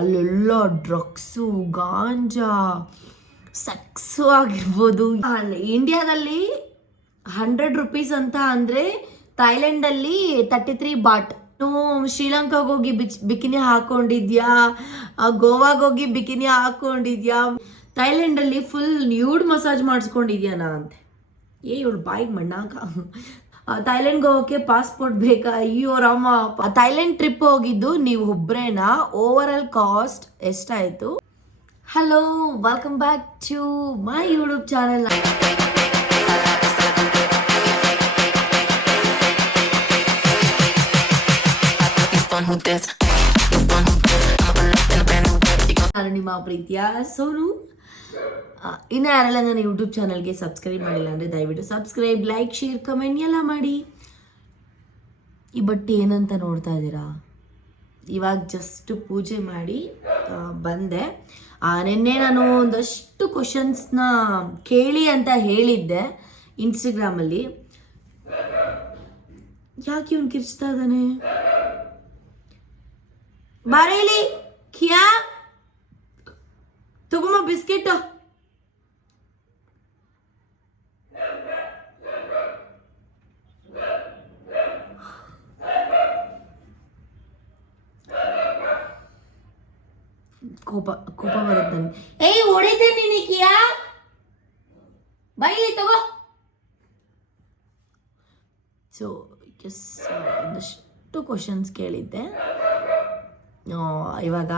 ಅಲ್ಲೆಲ್ಲ ಡ್ರಗ್ಸು, ಗಾಂಜಾ, ಸೆಕ್ಸು ಆಗಿರ್ಬೋದು. ಇಂಡಿಯಾದಲ್ಲಿ 100 ರೂಪೀಸ್ ಅಂತ ಅಂದರೆ ಥೈಲ್ಯಾಂಡಲ್ಲಿ 33 ಬಾಟ್. ಶ್ರೀಲಂಕಾಗೆ ಹೋಗಿ ಬಿಕಿನಿ ಹಾಕೊಂಡಿದ್ಯಾ, ಗೋವಾಗೋಗಿ ಬಿಕಿನಿ ಹಾಕೊಂಡಿದ್ಯಾ, ಥೈಲ್ಯಾಂಡಲ್ಲಿ ಫುಲ್ ನ್ಯೂಡ್ ಮಸಾಜ್ ಮಾಡಿಸ್ಕೊಂಡಿದ್ಯಾನಾ ಅಂತೆ. ಇವಳು ಬಾಯಿಗೆ ಮಣ್ಣಾಕ. ಥೈಲ್ಯಾಂಡ್ಗೆ ಹೋಗೋಕ್ಕೆ ಪಾಸ್ಪೋರ್ಟ್ ಬೇಕಾ? ಅಯ್ಯೋ ರಾಮ. ಥೈಲ್ಯಾಂಡ್ ಟ್ರಿಪ್ ಹೋಗಿದ್ದು ನೀವು ಒಬ್ರೇನಾ? ಓವರ್ ಆಲ್ ಕಾಸ್ಟ್ ಎಷ್ಟಾಯಿತು? Hello, welcome back to my YouTube channel. ನಾನು ನಿಮ್ಮ ಪ್ರೀತಿಯ ಸೋನು. ಇನ್ನು ಯಾರೆಲ್ಲ ನನ್ನ ಯೂಟ್ಯೂಬ್ ಚಾನಲ್ಗೆ ಸಬ್ಸ್ಕ್ರೈಬ್ ಮಾಡಿಲ್ಲ ಅಂದರೆ ದಯವಿಟ್ಟು ಸಬ್ಸ್ಕ್ರೈಬ್, ಲೈಕ್, ಶೇರ್, ಕಮೆಂಟ್ ಎಲ್ಲ ಮಾಡಿ. ಈ ಬಟ್ಟೆ ಏನಂತ ನೋಡ್ತಾ ಇದ್ದೀರಾ? ಇವಾಗ ಜಸ್ಟ್ ಪೂಜೆ ಮಾಡಿ ಬಂದೆ. ನಿನ್ನೆ ನಾನು ಒಂದಷ್ಟು ಕ್ವಶನ್ಸ್ನ ಕೇಳಿ ಅಂತ ಹೇಳಿದ್ದೆ ಇನ್ಸ್ಟಾಗ್ರಾಮಲ್ಲಿ. ಯಾಕೆ ಇವನು ಕಿರ್ಚ್ತಾ ಇದ್ದಾನೆ? ಬಾರೇಲಿ ಕಿಯಾ ತಗೊಂಬ ಬಿಸ್ಕೆಟ್. ಕೋಪ ಬರುತ್ತೆ ನನಗೆ. ಏಯ್ ಹೊಡಿತೆ ನೀನು ಕಿಯಾ, ಬೈಲಿ ತಗೋ. ಸೊ ಒಂದಷ್ಟು ಕ್ವಶನ್ಸ್ ಕೇಳಿದ್ದೆ, ಇವಾಗ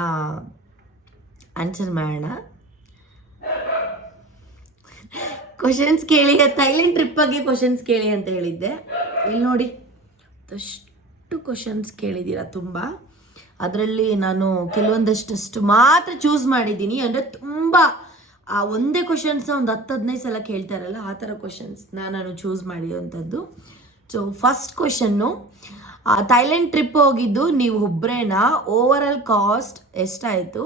ಆನ್ಸರ್ ಮಾಡೋಣ. ಕ್ವಶನ್ಸ್ ಕೇಳಿ, ಥೈಲ್ಯಾಂಡ್ ಟ್ರಿಪ್ ಬಗ್ಗೆ ಕ್ವಶನ್ಸ್ ಕೇಳಿ ಅಂತ ಹೇಳಿದ್ದೆ. ಇಲ್ಲಿ ನೋಡಿ, ಅಷ್ಟು ಕ್ವಶನ್ಸ್ ಕೇಳಿದ್ದೀರಾ ತುಂಬ. ಅದರಲ್ಲಿ ನಾನು ಕೆಲವೊಂದಷ್ಟು ಮಾತ್ರ ಚೂಸ್ ಮಾಡಿದ್ದೀನಿ. ಅಂದರೆ ತುಂಬ ಒಂದೇ ಕ್ವಶನ್ಸ್ನ ಒಂದು 10-15 ಸಲ ಕೇಳ್ತಾರಲ್ಲ, ಆ ಥರ ಕ್ವಶನ್ಸ್ನ ನಾನು ಚೂಸ್ ಮಾಡಿರೋಂಥದ್ದು. So first question, Thailand trip ಹೋಗಿದ್ದು ನೀವು ಒಬ್ರೇನಾ? ಓವರ್ ಆಲ್ ಕಾಸ್ಟ್ ಎಷ್ಟಾಯಿತು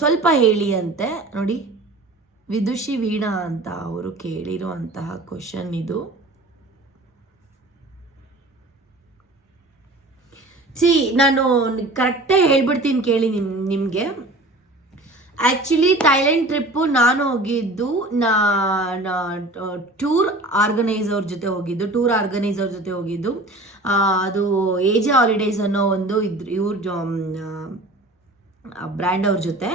ಸ್ವಲ್ಪ ಹೇಳಿ ಅಂತೆ. ನೋಡಿ, ವಿದುಷಿ ವೀಣಾ ಅಂತ ಅವರು ಕೇಳಿರೋ ಅಂತಹ ಕ್ವಶನ್ ಇದು. ನಾನು ಕರೆಕ್ಟಾಗಿ ಹೇಳ್ಬಿಡ್ತೀನಿ ಕೇಳಿ ನಿಮಗೆ. ಆ್ಯಕ್ಚುಲಿ ಥೈಲ್ಯಾಂಡ್ ಟ್ರಿಪ್ಪು ನಾನು ಹೋಗಿದ್ದು ಟೂರ್ ಆರ್ಗನೈಸರ್ ಜೊತೆ ಹೋಗಿದ್ದು. ಅದು ಏಜೆ ಹಾಲಿಡೇಸ್ ಅನ್ನೋ ಒಂದು ಇವ್ರ ಬ್ರ್ಯಾಂಡ್ ಅವ್ರ ಜೊತೆ.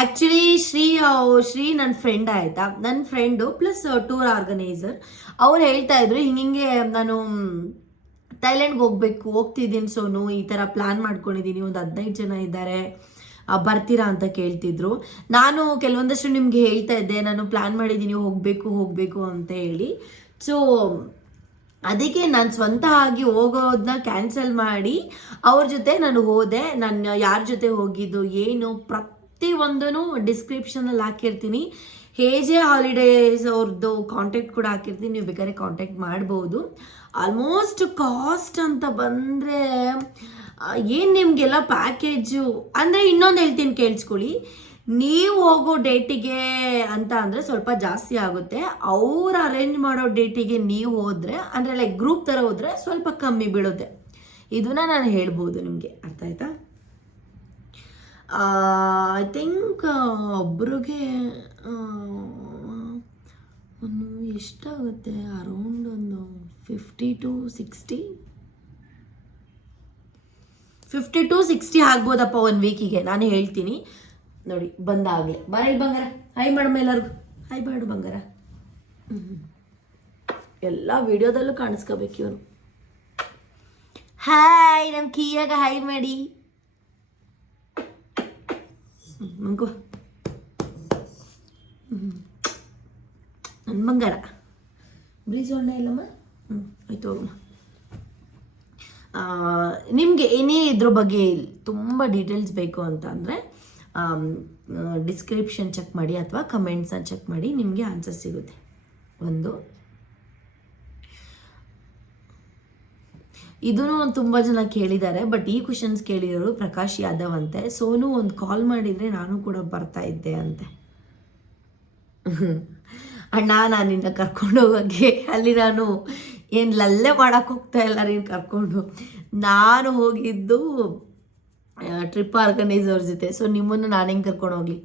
ಆ್ಯಕ್ಚುಲಿ ಶ್ರೀ ನನ್ನ ಫ್ರೆಂಡ್ ಆಯಿತಾ, ನನ್ನ ಫ್ರೆಂಡು ಪ್ಲಸ್ ಟೂರ್ ಆರ್ಗನೈಸರ್. ಅವ್ರು ಹೇಳ್ತಾ ಇದ್ರು ಹಿಂಗೆ ನಾನು ಥೈಲ್ಯಾಂಡ್ಗೆ ಹೋಗ್ತಿದ್ದೀನಿ ಸೋನು, ಈ ಥರ ಪ್ಲ್ಯಾನ್ ಮಾಡ್ಕೊಂಡಿದ್ದೀನಿ, ಒಂದು 15 ಜನ ಇದ್ದಾರೆ, ಬರ್ತೀರಾ ಅಂತ ಕೇಳ್ತಿದ್ರು. ನಾನು ಕೆಲವೊಂದಷ್ಟು ನಿಮಗೆ ಹೇಳ್ತಾ ಇದ್ದೆ, ನಾನು ಪ್ಲ್ಯಾನ್ ಮಾಡಿದ್ದೀನಿ ಹೋಗಬೇಕು ಅಂತ ಹೇಳಿ. ಸೊ ಅದಕ್ಕೆ ನಾನು ಸ್ವಂತ ಆಗಿ ಹೋಗೋದನ್ನ ಕ್ಯಾನ್ಸಲ್ ಮಾಡಿ ಅವ್ರ ಜೊತೆ ನಾನು ಹೋದೆ. ನಾನು ಯಾರ ಜೊತೆ ಹೋಗಿದ್ದು ಏನು ಪ್ರತಿಯೊಂದೂ ಡಿಸ್ಕ್ರಿಪ್ಷನಲ್ಲಿ ಹಾಕಿರ್ತೀನಿ. ಹೇಜೆ ಹಾಲಿಡೇಸ್ ಅವ್ರದ್ದು ಕಾಂಟ್ಯಾಕ್ಟ್ ಕೂಡ ಹಾಕಿರ್ತೀನಿ, ನೀವು ಬೇಕಾದ್ರೆ ಕಾಂಟ್ಯಾಕ್ಟ್ ಮಾಡ್ಬೋದು. ಆಲ್ಮೋಸ್ಟ್ ಕಾಸ್ಟ್ ಅಂತ ಬಂದರೆ ಏನು ನಿಮಗೆಲ್ಲ ಪ್ಯಾಕೇಜು ಅಂದರೆ, ಇನ್ನೊಂದು ಹೇಳ್ತೀನಿ ಕೇಳಿಸ್ಕೊಳ್ಳಿ. ನೀವು ಹೋಗೋ ಡೇಟಿಗೆ ಅಂತ ಅಂದರೆ ಸ್ವಲ್ಪ ಜಾಸ್ತಿ ಆಗುತ್ತೆ. ಅವ್ರು ಅರೇಂಜ್ ಮಾಡೋ ಡೇಟಿಗೆ ನೀವು ಹೋದರೆ, ಅಂದರೆ ಲೈಕ್ ಗ್ರೂಪ್ ಥರ ಹೋದರೆ ಸ್ವಲ್ಪ ಕಮ್ಮಿ ಬೀಳುತ್ತೆ. ಇದನ್ನ ನಾನು ಹೇಳ್ಬೋದು ನಿಮಗೆ, ಅರ್ಥ ಆಯ್ತಾ? ಐ ಥಿಂಕ್ ಒಬ್ರಿಗೆ ಒಂದು ಎಷ್ಟಾಗುತ್ತೆ, ಅರೌಂಡ್ ಒಂದು 50 to 60 ಆಗ್ಬೋದಪ್ಪ ಒಂದು ವೀಕಿಗೆ. ನಾನು ಹೇಳ್ತೀನಿ ನೋಡಿ, ಬಂದಾಗಲೇ ಬಾರಿ ಬಂಗಾರ. ಹೈ ಮಾಡಮ್ಮ ಎಲ್ಲರಿಗೂ, ಹೈ ಮಾಡು ಬಂಗಾರ. ಎಲ್ಲ ವಿಡಿಯೋದಲ್ಲೂ ಕಾಣಿಸ್ಕೋಬೇಕು ಇವನು. ಹಾಯ್ ನಮ್ಮ ಕೀಯಾಗ ಹೈ ಮಾಡಿ ಮಂಗು, ನನ್ನ ಬಂಗಾರ. ಬ್ರೀಜ್ ಹೊಣ್ಣ ಇಲ್ಲಮ್ಮ, ಆಯ್ತು ಹೋಗಮ್ಮ. ನಿಮಗೆ ಏನೇ ಇದ್ರ ಬಗ್ಗೆ ತುಂಬ ಡೀಟೇಲ್ಸ್ ಬೇಕು ಅಂತ ಅಂದರೆ ಡಿಸ್ಕ್ರಿಪ್ಷನ್ ಚೆಕ್ ಮಾಡಿ ಅಥವಾ ಕಮೆಂಟ್ಸನ್ನ ಚೆಕ್ ಮಾಡಿ, ನಿಮಗೆ ಆನ್ಸರ್ ಸಿಗುತ್ತೆ. ಒಂದು ಇದೂ ತುಂಬ ಜನ ಕೇಳಿದ್ದಾರೆ, ಬಟ್ ಈ ಕ್ವಶನ್ಸ್ ಕೇಳಿರೋರು ಪ್ರಕಾಶ್ ಯಾದವ್ ಅಂತೆ. ಸೋನು ಒಂದು ಕಾಲ್ ಮಾಡಿದರೆ ನಾನು ಕೂಡ ಬರ್ತಾ ಇದ್ದೆ ಅಂತೆ. ಅಣ್ಣ, ನಾನು ನಿನ್ನ ಕರ್ಕೊಂಡು ಹೋಗೋಕ್ಕೆ ಅಲ್ಲಿ ನಾನು ಏನು ಲಲ್ಲೆ ಮಾಡೋಕ್ಕೆ ಹೋಗ್ತಾ ಇಲ್ಲ, ನೀನು ಕರ್ಕೊಂಡು. ನಾನು ಹೋಗಿದ್ದು ಟ್ರಿಪ್ ಆರ್ಗನೈಸರ್ ಜೊತೆ. ಸೊ ನಿಮ್ಮನ್ನು ನಾನು ಹೆಂಗೆ ಕರ್ಕೊಂಡು ಹೋಗಲಿ?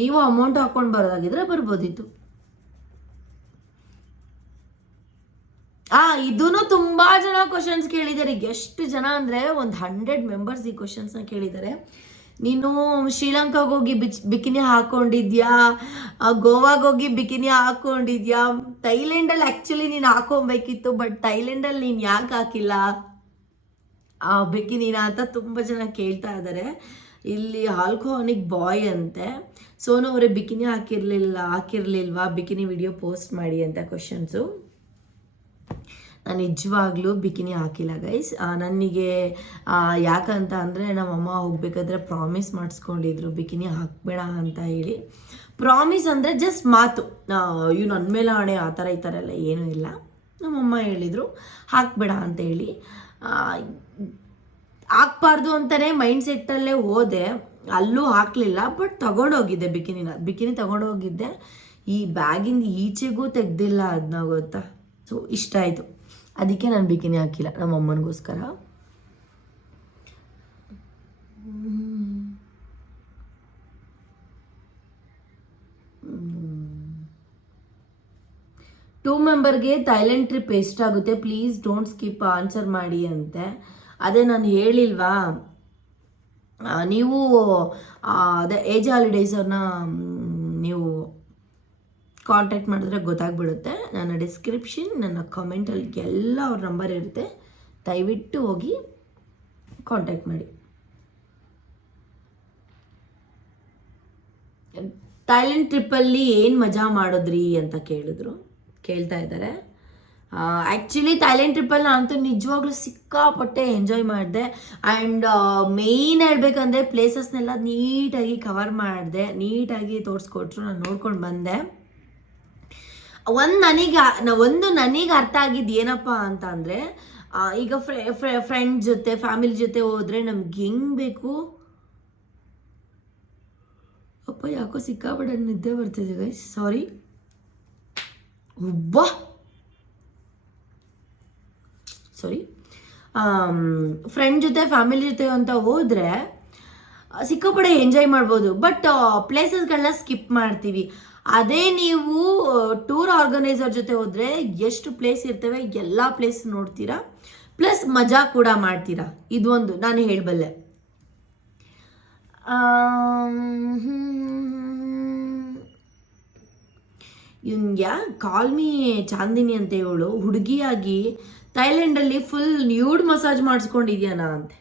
ನೀವು ಅಮೌಂಟ್ ಹಾಕ್ಕೊಂಡು ಬರೋದಾಗಿದ್ರೆ ಬರ್ಬೋದಿತ್ತು. ಇದೂ ತುಂಬ ಜನ ಕ್ವಶನ್ಸ್ ಕೇಳಿದ್ದಾರೆ. ಎಷ್ಟು ಜನ ಅಂದರೆ ಒಂದು 100 ಮೆಂಬರ್ಸ್ ಈ ಕ್ವಶನ್ಸ್ನ ಕೇಳಿದ್ದಾರೆ. ನೀನು ಶ್ರೀಲಂಕಾಗೆ ಹೋಗಿ ಬಿಕಿನಿ ಹಾಕ್ಕೊಂಡಿದ್ಯಾ, ಗೋವಾಗೆ ಹೋಗಿ ಬಿಕಿನಿ ಹಾಕ್ಕೊಂಡಿದ್ಯಾ, ಥೈಲ್ಯಾಂಡಲ್ಲಿ ಆ್ಯಕ್ಚುಲಿ ನೀನು ಹಾಕ್ಕೊಬೇಕಿತ್ತು, ಬಟ್ ಥೈಲ್ಯಾಂಡಲ್ಲಿ ನೀನು ಯಾಕೆ ಹಾಕಿಲ್ಲ ಬಿಕಿನಿನ ಅಂತ ತುಂಬ ಜನ ಕೇಳ್ತಾ ಇದ್ದಾರೆ. ಇಲ್ಲಿ ಆಲ್ಕೋಹಾನಿಕ್ ಬಾಯ್ ಅಂತೆ. ಸೋನು ಅವರೇ ಬಿಕಿನಿ ಹಾಕಿರ್ಲಿಲ್ವಾ, ಬಿಕಿನಿ ವಿಡಿಯೋ ಪೋಸ್ಟ್ ಮಾಡಿ ಅಂತ ಕ್ವಶನ್ಸು. ನಾನು ನಿಜವಾಗ್ಲೂ ಬಿಕಿನಿ ಹಾಕಿಲ್ಲ ಗೈಸ್. ನನಗೆ ಯಾಕಂತ ಅಂದರೆ ನಮ್ಮಮ್ಮ ಹೋಗ್ಬೇಕಾದ್ರೆ ಪ್ರಾಮಿಸ್ ಮಾಡಿಸ್ಕೊಂಡಿದ್ರು ಬಿಕಿನಿ ಹಾಕಬೇಡ ಅಂತ ಹೇಳಿ. ಪ್ರಾಮಿಸ್ ಅಂದರೆ ಜಸ್ಟ್ ಮಾತು, ಇವು ನನ್ನ ಮೇಲೆ ಆಣೆ ಆ ಥರ ಈ ಥರ ಎಲ್ಲ ಏನೂ ಇಲ್ಲ. ನಮ್ಮಮ್ಮ ಹೇಳಿದರು ಹಾಕಬೇಡ ಅಂತ ಹೇಳಿ. ಹಾಕ್ಬಾರ್ದು ಅಂತಲೇ ಮೈಂಡ್ ಸೆಟ್ಟಲ್ಲೇ ಹೋದೆ, ಅಲ್ಲೂ ಹಾಕಲಿಲ್ಲ. ಬಟ್ ತೊಗೊಂಡೋಗಿದ್ದೆ ಬಿಕಿನಿ ತೊಗೊಂಡೋಗಿದ್ದೆ. ಈ ಬ್ಯಾಗಿಂದ ಈಚೆಗೂ ತೆಗ್ದಿಲ್ಲ ಅದನ್ನ, ಗೊತ್ತಾ? ಸೊ ಇಷ್ಟ ಆಯಿತು, ಅದಕ್ಕೆ ನಾನು ಬಿಕಿನಿ ಹಾಕಿಲ್ಲ ನಮ್ಮ ಅಮ್ಮನಿಗೋಸ್ಕರ. ಟೂ ಮೆಂಬರ್ಗೆ ಥೈಲ್ಯಾಂಡ್ ಟ್ರಿಪ್ ಎಷ್ಟಾಗುತ್ತೆ? ಪ್ಲೀಸ್ ಡೋಂಟ್ ಸ್ಕಿಪ್, ಆನ್ಸರ್ ಮಾಡಿ ಅಂತೆ. ಅದೇ ನಾನು ಹೇಳಿಲ್ವಾ, ನೀವು ಅದೇ ಏಜ್ ಹಾಲಿಡೇಸವ್ರನ್ನ ನೀವು ಕಾಂಟ್ಯಾಕ್ಟ್ ಮಾಡಿದ್ರೆ ಗೊತ್ತಾಗ್ಬಿಡುತ್ತೆ. ನನ್ನ ಡಿಸ್ಕ್ರಿಪ್ಷನ್, ನನ್ನ ಕಮೆಂಟಲ್ಲಿ ಎಲ್ಲ ಅವ್ರ ನಂಬರ್ ಇರುತ್ತೆ, ದಯವಿಟ್ಟು ಹೋಗಿ ಕಾಂಟ್ಯಾಕ್ಟ್ ಮಾಡಿ. ಥೈಲ್ಯಾಂಡ್ ಟ್ರಿಪ್ಪಲ್ಲಿ ಏನು ಮಜಾ ಮಾಡಿದ್ರಿ ಅಂತ ಕೇಳ್ತಾ ಇದ್ದಾರೆ. ಆ್ಯಕ್ಚುಲಿ ಥೈಲ್ಯಾಂಡ್ ಟ್ರಿಪ್ಪಲ್ಲಿ ನಾನಂತೂ ನಿಜವಾಗ್ಲೂ ಸಿಕ್ಕಾಪಟ್ಟೆ ಎಂಜಾಯ್ ಮಾಡಿದೆ. ಆ್ಯಂಡ್ ಮೇಯ್ನ್ ಹೇಳ್ಬೇಕಂದ್ರೆ ಪ್ಲೇಸಸ್ನೆಲ್ಲ ನೀಟಾಗಿ ಕವರ್ ಮಾಡಿದೆ, ನೀಟಾಗಿ ತೋರಿಸ್ಕೊಟ್ರು, ನಾನು ನೋಡ್ಕೊಂಡು ಬಂದೆ. ನನಗೆ ಅರ್ಥ ಆಗಿದ್ದು ಏನಪ್ಪ ಅಂತ ಅಂದರೆ, ಈಗ ಫ್ರೆಂಡ್ ಜೊತೆ ಫ್ಯಾಮಿಲಿ ಜೊತೆ ಹೋದರೆ ನಮ್ಗೆ ಹೆಂಗೆ ಬೇಕು. ಅಪ್ಪ ಯಾಕೋ ಸಿಕ್ಕಾಪಟ್ಟೆ ನಿದ್ದೆ ಬರ್ತಿದೆ ಗೈಸ್, ಸಾರಿ. ಸಾರಿ. ಫ್ರೆಂಡ್ ಜೊತೆ ಫ್ಯಾಮಿಲಿ ಜೊತೆ ಅಂತ ಹೋದರೆ ಸಿಕ್ಕಾಪಟ್ಟೆ ಎಂಜಾಯ್ ಮಾಡ್ಬೋದು, ಬಟ್ ಪ್ಲೇಸಸ್ಗಳನ್ನ ಸ್ಕಿಪ್ ಮಾಡ್ತೀವಿ. ಅದೇ ನೀವು ಟೂರ್ ಆರ್ಗನೈಸರ್ ಜೊತೆ ಹೋದರೆ ಎಷ್ಟು ಪ್ಲೇಸ್ ಇರ್ತವೆ, ಎಲ್ಲ ಪ್ಲೇಸ್ ನೋಡ್ತೀರಾ, ಪ್ಲಸ್ ಮಜಾ ಕೂಡ ಮಾಡ್ತೀರಾ. ಇದೊಂದು ನಾನು ಹೇಳಬಲ್ಲೆ. ಇವನ್ಗೆ ಕಾಲ್ಮಿ ಚಾಂದಿನಿ ಅಂತ ಹೇಳು ಹುಡುಗಿಯಾಗಿ ಥೈಲ್ಯಾಂಡಲ್ಲಿ ಫುಲ್ ನ್ಯೂಡ್ ಮಸಾಜ್ ಮಾಡಿಸ್ಕೊಂಡಿದ್ಯಾನ ಅಂತೆ.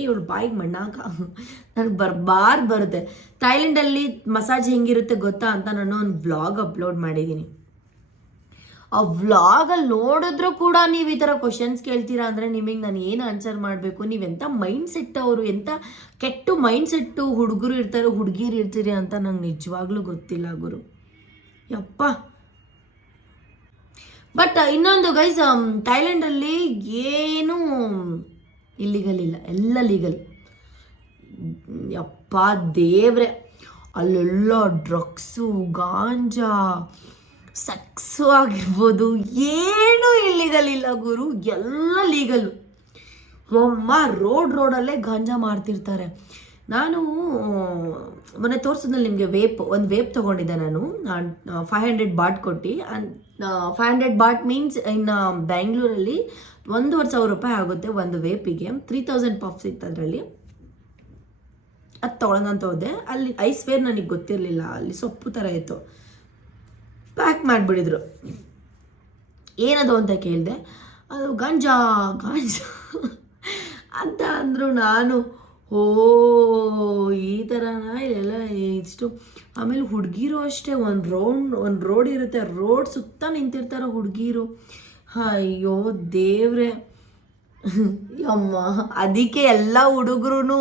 ಇವಳು ಬಾಯಿಗೆ ಮಣ್ಣಾಕ ನನಗೆ ಬರುತ್ತೆ. ಥೈಲ್ಯಾಂಡಲ್ಲಿ ಮಸಾಜ್ ಹೆಂಗಿರುತ್ತೆ ಗೊತ್ತಾ ಅಂತ ನಾನು ಒಂದು ವ್ಲಾಗ್ ಅಪ್ಲೋಡ್ ಮಾಡಿದ್ದೀನಿ. ಆ ವ್ಲಾಗಲ್ಲಿ ನೋಡಿದ್ರೂ ಕೂಡ ನೀವು ಈ ಥರ ಕ್ವಶನ್ಸ್ ಕೇಳ್ತೀರಾ ಅಂದರೆ ನಿಮಗೆ ನಾನು ಏನು ಆನ್ಸರ್ ಮಾಡಬೇಕು? ನೀವೆಂಥ ಮೈಂಡ್ ಸೆಟ್ ಅವರು, ಎಂಥ ಕೆಟ್ಟು ಮೈಂಡ್ ಸೆಟ್ಟು ಹುಡುಗರು ಇರ್ತಾರೆ, ಹುಡುಗಿರು ಇರ್ತೀರಿ ಅಂತ ನಂಗೆ ನಿಜವಾಗ್ಲೂ ಗೊತ್ತಿಲ್ಲ ಗುರು, ಯಪ್ಪ. ಬಟ್ ಇನ್ನೊಂದು ಗೈಸ್, ಥೈಲ್ಯಾಂಡಲ್ಲಿ ಏನು ಇಲ್ಲಿಗಲ್ ಇಲ್ಲ, ಎಲ್ಲ ಲೀಗಲ್. ಯಪ್ಪ ದೇವ್ರೆ, ಅಲ್ಲೆಲ್ಲ ಡ್ರಗ್ಸು, ಗಾಂಜಾ, ಸೆಕ್ಸು ಆಗಿರ್ಬೋದು, ಏನೂ ಇಲ್ಲಿಗಲ್ ಇಲ್ಲ ಗುರು, ಎಲ್ಲ ಲೀಗಲ್ಲು. ಅಮ್ಮ ರೋಡಲ್ಲೇ ಗಾಂಜಾ ಮಾಡ್ತಿರ್ತಾರೆ. ನಾನು ಮೊನ್ನೆ ತೋರಿಸಿದ್ನಲ್ಲಿ ನಿಮಗೆ ಒಂದು ವೇಪ್ ತೊಗೊಂಡಿದ್ದೆ ನಾನು 500 ಬಾಟ್ ಕೊಟ್ಟು. 500 ಬಾಟ್ ಮೀನ್ಸ್ ಇನ್ನು ಬ್ಯಾಂಗ್ಳೂರಲ್ಲಿ 1,500 ರೂಪಾಯಿ ಆಗುತ್ತೆ ಒಂದು ವೇಪಿಗೆ. 3000 ಪಫ್ಸ್ ಇತ್ತು ಅದರಲ್ಲಿ. ಅದು ತೊಗೊಳಂತ ಹೋದೆ, ಅಲ್ಲಿ ಐಸ್ವೇರ್ ನನಗೆ ಗೊತ್ತಿರಲಿಲ್ಲ, ಅಲ್ಲಿ ಸೊಪ್ಪು ಥರ ಇತ್ತು, ಪ್ಯಾಕ್ ಮಾಡಿಬಿಡಿದ್ರು. ಏನದು ಅಂತ ಕೇಳಿದೆ, ಅದು ಗಾಂಜಾ ಅಂತ ಅಂದರು. ನಾನು ಈ ಥರನಾ ಇಲ್ಲೆಲ್ಲ ಇಷ್ಟು. ಆಮೇಲೆ ಹುಡುಗಿರು ಅಷ್ಟೇ, ಒಂದು ರೋಡ್ ಇರುತ್ತೆ, ರೋಡ್ ಸುತ್ತ ನಿಂತಿರ್ತಾರೆ ಹುಡುಗಿರು. ಅಯ್ಯೋ ದೇವ್ರೆ ಅಮ್ಮ. ಅದಕ್ಕೆ ಎಲ್ಲ ಹುಡುಗರು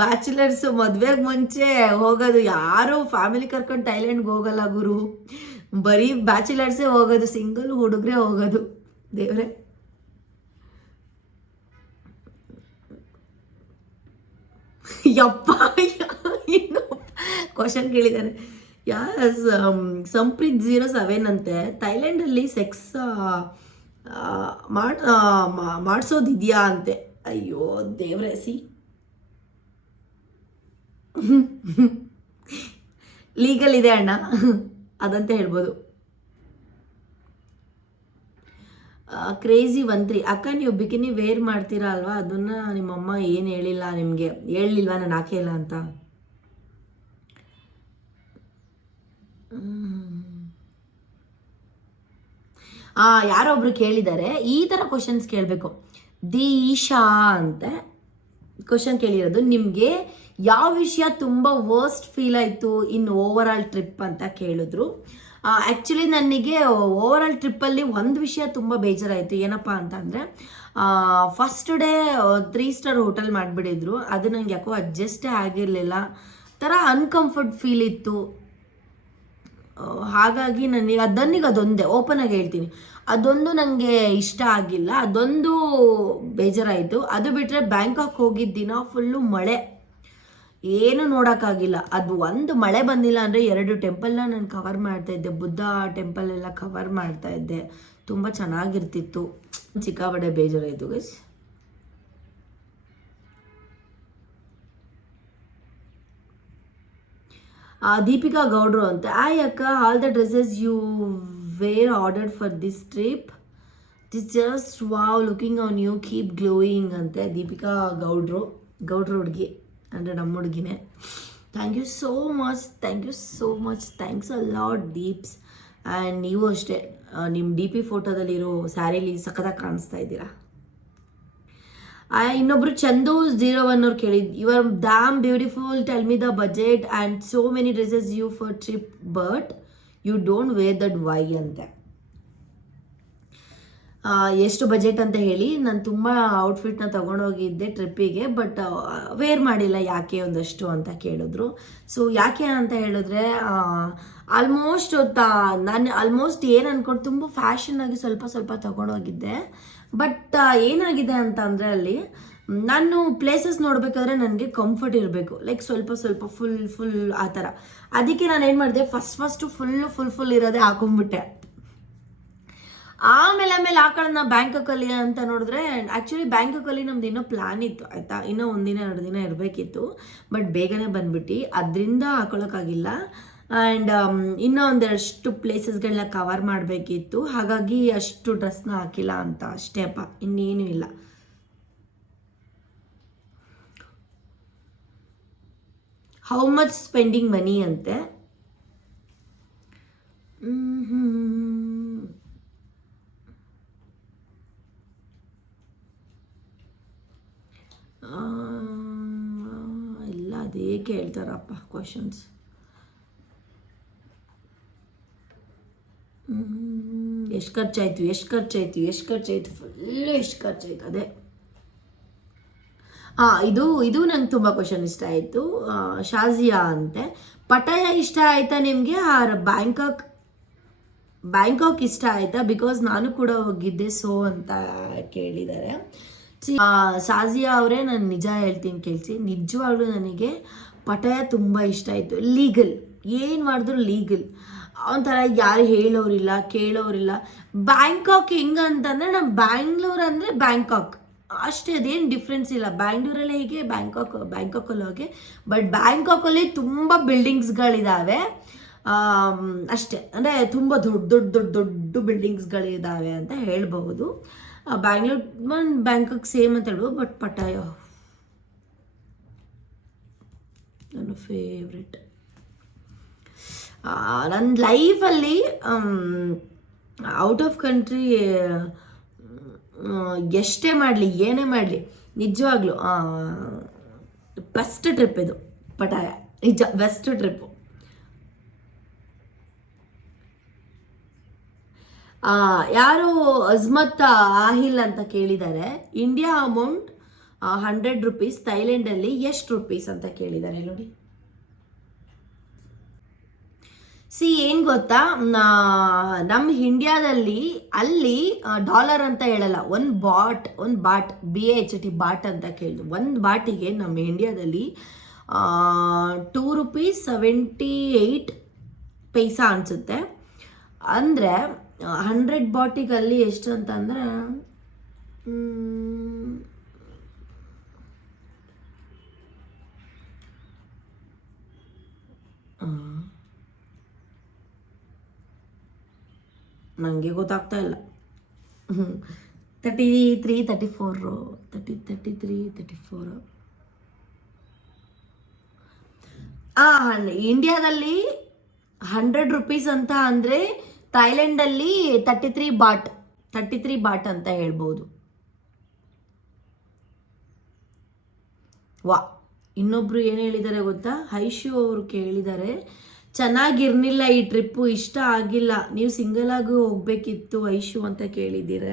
ಬ್ಯಾಚುಲರ್ಸು ಮದುವೆಗೆ ಮುಂಚೆ ಹೋಗೋದು, ಯಾರು ಫ್ಯಾಮಿಲಿ ಕರ್ಕೊಂಡು ಥೈಲ್ಯಾಂಡ್ಗೆ ಹೋಗಲ್ಲ ಗುರು, ಬರೀ ಬ್ಯಾಚುಲರ್ಸೇ ಹೋಗೋದು, ಸಿಂಗಲ್ ಹುಡುಗರೇ ಹೋಗೋದು. ದೇವ್ರೆ, ಯಪ್ಪ ಇನ್ನು ಕ್ವಶನ್ ಕೇಳಿದ್ದಾರೆ. ಸಂಪ್ರೀತ್ 07 ಅಂತೆ, ಥೈಲ್ಯಾಂಡಲ್ಲಿ ಸೆಕ್ಸ್ ಮಾಡಿಸೋದಿದೆಯಾ ಅಂತೆ. ಅಯ್ಯೋ ದೇವ್ರೆ, ಲೀಗಲ್ ಇದೆ ಅಣ್ಣ ಅದಂತ ಹೇಳ್ಬೋದು. ಕ್ರೇಜಿ 13 ಅಕ್ಕ, ನೀವು ಬಿಕಿನಿ ವೇರ್ ಮಾಡ್ತೀರಾ ಅಲ್ವಾ, ಅದನ್ನ ನಿಮ್ಮಮ್ಮ ಏನು ಹೇಳಿಲ್ಲ ನಿಮಗೆ? ಹೇಳಿಲ್ವಾ ನಾನು ಹಾಕಿಲ್ಲ ಅಂತ? ಯಾರೊಬ್ರು ಕೇಳಿದ್ದಾರೆ, ಈ ಥರ ಕ್ವಶನ್ಸ್ ಕೇಳಬೇಕು. ದೀಶಾ ಅಂತ ಕ್ವಶನ್ ಕೇಳಿರೋದು, ನಿಮಗೆ ಯಾವ ವಿಷಯ ತುಂಬ ವರ್ಸ್ಟ್ ಫೀಲ್ ಆಯಿತು ಇನ್ ಓವರ್ ಆಲ್ ಟ್ರಿಪ್ ಅಂತ ಕೇಳಿದ್ರು. ಆ್ಯಕ್ಚುಲಿ ನನಗೆ ಓವರ್ ಆಲ್ ಟ್ರಿಪ್ಪಲ್ಲಿ ಒಂದು ವಿಷಯ ತುಂಬ ಬೇಜಾರಾಯಿತು. ಏನಪ್ಪ ಅಂತಂದರೆ, ಫಸ್ಟ್ ಡೇ 3 ಸ್ಟಾರ್ ಹೋಟೆಲ್ ಮಾಡಿಬಿಟ್ಟಿದ್ರು. ಅದು ನನಗೆ ಯಾಕೋ ಅಡ್ಜಸ್ಟೇ ಆಗಿರಲಿಲ್ಲ, ಥರ ಅನ್ಕಂಫರ್ಟ್ ಫೀಲ್ ಇತ್ತು. ಹಾಗಾಗಿ ನನಗೆ ಅದೊಂದೇ ಓಪನ್ ಆಗಿ ಹೇಳ್ತೀನಿ, ಅದೊಂದು ನನಗೆ ಇಷ್ಟ ಆಗಿಲ್ಲ, ಅದೊಂದು ಬೇಜಾರಾಯಿತು. ಅದು ಬಿಟ್ಟರೆ ಬ್ಯಾಂಕಾಕ್ ಹೋಗಿದ್ದ ದಿನ ಫುಲ್ಲು ಮಳೆ, ಏನು ನೋಡೋಕ್ಕಾಗಿಲ್ಲ. ಅದು ಒಂದು ಮಳೆ ಬಂದಿಲ್ಲ ಅಂದರೆ 2 ಟೆಂಪಲ್ನ ನಾನು ಕವರ್ ಮಾಡ್ತಾಯಿದ್ದೆ, ಬುದ್ಧ ಟೆಂಪಲ್ ಎಲ್ಲ ಕವರ್ ಮಾಡ್ತಾಯಿದ್ದೆ, ತುಂಬ ಚೆನ್ನಾಗಿರ್ತಿತ್ತು. ಸಿಕ್ಕಾಪಟ್ಟೆ ಬೇಜಾರಾಯಿತು ಗೈಸ್. ದೀಪಿಕಾ ಗೌಡ್ರು ಅಂತ, ಅಕ್ಕ, all the dresses you wear ordered for this trip, this just wow, looking on you, keep glowing ಅಂತೆ. ದೀಪಿಕಾ ಗೌಡ್ರು ಹುಡುಗಿ ಅಂದರೆ ನಮ್ಮ ಹುಡುಗಿನೇ. Thank you so much, thanks a lot Deeps. And ನೀವು ಅಷ್ಟೇ, ನಿಮ್ಮ ಡಿ ಪಿ ಫೋಟೋದಲ್ಲಿರೋ ಸ್ಯಾರಿಲಿ ಸಖತ್ತಾಗಿ ಕಾಣಿಸ್ತಾ ಇದ್ದೀರಾ. ಇನ್ನೊಬ್ರು ಚಂದು 01 ಅವ್ರು ಕೇಳಿದ್ದು, you are damn beautiful, tell me the budget and so many dresses you for trip but you don't wear that why ಅಂತೆ. ಎಷ್ಟು ಬಜೆಟ್ ಅಂತ ಹೇಳಿ. ನಾನು ತುಂಬ ಔಟ್ಫಿಟ್ನ ತೊಗೊಂಡೋಗಿದ್ದೆ ಟ್ರಿಪ್ಪಿಗೆ, ಬಟ್ ವೇರ್ ಮಾಡಿಲ್ಲ. ಯಾಕೆ ಒಂದಷ್ಟು ಅಂತ ಕೇಳಿದ್ರು. ಸೊ ಯಾಕೆ ಅಂತ ಹೇಳಿದ್ರೆ, ಆಲ್ಮೋಸ್ಟ್ ಏನು ಅಂದ್ಕೊಂಡು ತುಂಬ ಫ್ಯಾಷನ್ನಾಗಿ ಸ್ವಲ್ಪ ತೊಗೊಂಡೋಗಿದ್ದೆ. ಬಟ್ ಏನಾಗಿದೆ ಅಂತ ಅಂದರೆ, ಅಲ್ಲಿ ನಾನು ಪ್ಲೇಸಸ್ ನೋಡಬೇಕಾದ್ರೆ ನನಗೆ ಕಂಫರ್ಟ್ ಇರಬೇಕು, ಲೈಕ್ ಸ್ವಲ್ಪ ಫುಲ್ ಆ ಥರ. ಅದಕ್ಕೆ ನಾನು ಏನು ಮಾಡಿದೆ, ಫಸ್ಟು ಫುಲ್ ಇರೋದೇ ಹಾಕೊಂಡ್ಬಿಟ್ಟೆ. ಆಮೇಲೆ ಹಾಕೊಳ್ಳೋಣ ಬ್ಯಾಂಕಾಕಲ್ಲಿ ಅಂತ ನೋಡಿದ್ರೆ, ಆ್ಯಕ್ಚುಲಿ ಬ್ಯಾಂಕಾಕಲ್ಲಿ ನಮ್ದು ಇನ್ನೂ ಪ್ಲ್ಯಾನ್ ಇತ್ತು ಆಯಿತಾ, ಇನ್ನೂ 1 ದಿನ 2 ದಿನ ಇರಬೇಕಿತ್ತು. ಬಟ್ ಬೇಗನೆ ಬಂದುಬಿಟ್ಟು ಅದರಿಂದ ಹಾಕೊಳ್ಳೋಕ್ಕಾಗಿಲ್ಲ. ಆ್ಯಂಡ್ ಇನ್ನೂ ಒಂದಷ್ಟು ಪ್ಲೇಸಸ್ಗಳನ್ನ ಕವರ್ ಮಾಡಬೇಕಿತ್ತು, ಹಾಗಾಗಿ ಅಷ್ಟು ಡ್ರೆಸ್ನ ಹಾಕಿಲ್ಲ ಅಂತ ಅಷ್ಟೇ ಅಪ್ಪ, ಇನ್ನೇನು ಇಲ್ಲ. ಹೌ ಮಚ್ ಸ್ಪೆಂಡಿಂಗ್ ಮನಿ ಅಂತೆ. ಇಲ್ಲ, ಅದೇ ಕೇಳ್ತಾರಪ್ಪ ಕ್ವಶನ್ಸ್. ಎಷ್ಟು ಖರ್ಚಾಯ್ತು ಫುಲ್ಲು ಎಷ್ಟು ಖರ್ಚಾಯ್ತು ಅದೇ. ಇದು ನಂಗೆ ತುಂಬ ಕ್ವಶನ್ ಇಷ್ಟ ಆಯಿತು. ಶಾಜಿಯಾ ಅಂತೆ, ಪಟಾಯ ಇಷ್ಟ ಆಯಿತಾ ನಿಮಗೆ, ಬ್ಯಾಂಕಾಕ್ ಇಷ್ಟ ಆಯಿತಾ? ಬಿಕಾಸ್ ನಾನು ಕೂಡ ಹೋಗಿದ್ದೆ ಸೊ ಅಂತ ಕೇಳಿದ್ದಾರೆ. ಶಾಜಿಯಾ ಅವರೇ, ನಾನು ನಿಜ ಹೇಳ್ತೀನಿ ಕೇಳಿಸಿ, ನಿಜವಾಗ್ಲೂ ನನಗೆ ಪಟಾಯ ತುಂಬ ಇಷ್ಟ ಆಯಿತು. ಲೀಗಲ್, ಏನು ಮಾಡಿದ್ರು ಲೀಗಲ್, ಒಂಥರ ಯಾರು ಹೇಳೋರಿಲ್ಲ ಕೇಳೋರಿಲ್ಲ. ಬ್ಯಾಂಕಾಕ್ ಹೆಂಗಂತಂದರೆ, ನಮ್ಮ ಬ್ಯಾಂಗ್ಳೂರ್ ಅಂದರೆ ಬ್ಯಾಂಕಾಕ್ ಅಷ್ಟೇ, ಅದೇನು ಡಿಫ್ರೆನ್ಸ್ ಇಲ್ಲ. ಬ್ಯಾಂಗ್ಳೂರಲ್ಲಿ ಹೇಗೆ ಬ್ಯಾಂಕಾಕಲ್ಲಿ ಹೋಗಿ, ಬಟ್ ಬ್ಯಾಂಕಾಕಲ್ಲಿ ತುಂಬ ಬಿಲ್ಡಿಂಗ್ಸ್ಗಳಿದ್ದಾವೆ ಅಷ್ಟೇ. ಅಂದರೆ ತುಂಬ ದೊಡ್ಡ ಬಿಲ್ಡಿಂಗ್ಸ್ಗಳಿದ್ದಾವೆ ಅಂತ ಹೇಳ್ಬಹುದು. ಬ್ಯಾಂಗ್ಳೂರ್ ಬ್ಯಾಂಕಾಕ್ ಸೇಮ್ ಅಂತ ಹೇಳ್ಬೋದು. ಬಟ್ ಪಟಾಯ ನನ್ನ ಫೇವ್ರೆಟ್. ನನ್ನ ಲೈಫಲ್ಲಿ ಔಟ್ ಆಫ್ ಕಂಟ್ರಿ ಎಷ್ಟೇ ಮಾಡಲಿ ಏನೇ ಮಾಡಲಿ, ನಿಜವಾಗ್ಲೂ ಬೆಸ್ಟ್ ಟ್ರಿಪ್ ಇದು ಪಟಾಯ, ನಿಜ ಬೆಸ್ಟ್ ಟ್ರಿಪ್ಪು. ಯಾರು ಅಜ್ಮತ್ ಆಹಿಲ್ ಅಂತ ಕೇಳಿದ್ದಾರೆ, ಇಂಡಿಯಾ ಅಮೌಂಟ್ 100 ರೂಪೀಸ್, ಥೈಲ್ಯಾಂಡಲ್ಲಿ ಎಷ್ಟು ರೂಪೀಸ್ ಅಂತ ಕೇಳಿದ್ದಾರೆ ನೋಡಿ. ಏನು ಗೊತ್ತಾ, ನಮ್ಮ ಇಂಡಿಯಾದಲ್ಲಿ ಅಲ್ಲಿ ಡಾಲರ್ ಅಂತ ಹೇಳಲ್ಲ, ಒಂದು ಬಾಟ್ BAT ಬಾಟ್ ಅಂತ ಕೇಳಿದ್ರು. ಒಂದು ಬಾಟಿಗೆ ನಮ್ಮ ಇಂಡಿಯಾದಲ್ಲಿ 2 ರೂಪೀಸ್ 78 ಪೈಸಾ ಅನಿಸುತ್ತೆ. ಅಂದರೆ 100 ಬಾಟಿಗಲ್ಲಿ ಎಷ್ಟು ಅಂತಂದರೆ ನನಗೆ ಗೊತ್ತಾಗ್ತಾ ಇಲ್ಲ. 33, 34, 33, 34. ಇಂಡಿಯಾದಲ್ಲಿ 100 ರೂಪೀಸ್ ಅಂತ ಅಂದರೆ ಥೈಲ್ಯಾಂಡಲ್ಲಿ 33 ಬಾಟ್ ಅಂತ ಹೇಳ್ಬೋದು. ವಾ, ಇನ್ನೊಬ್ರು ಏನು ಹೇಳಿದ್ದಾರೆ ಗೊತ್ತಾ, ಐಶು ಅವರು ಕೇಳಿದ್ದಾರೆ, ಚೆನ್ನಾಗಿರ್ಲಿಲ್ಲ ಈ ಟ್ರಿಪ್ಪು, ಇಷ್ಟ ಆಗಿಲ್ಲ, ನೀವು ಸಿಂಗಲ್ ಆಗಿ ಹೋಗ್ಬೇಕಿತ್ತು ಐಶು ಅಂತ ಕೇಳಿದ್ದೀರ.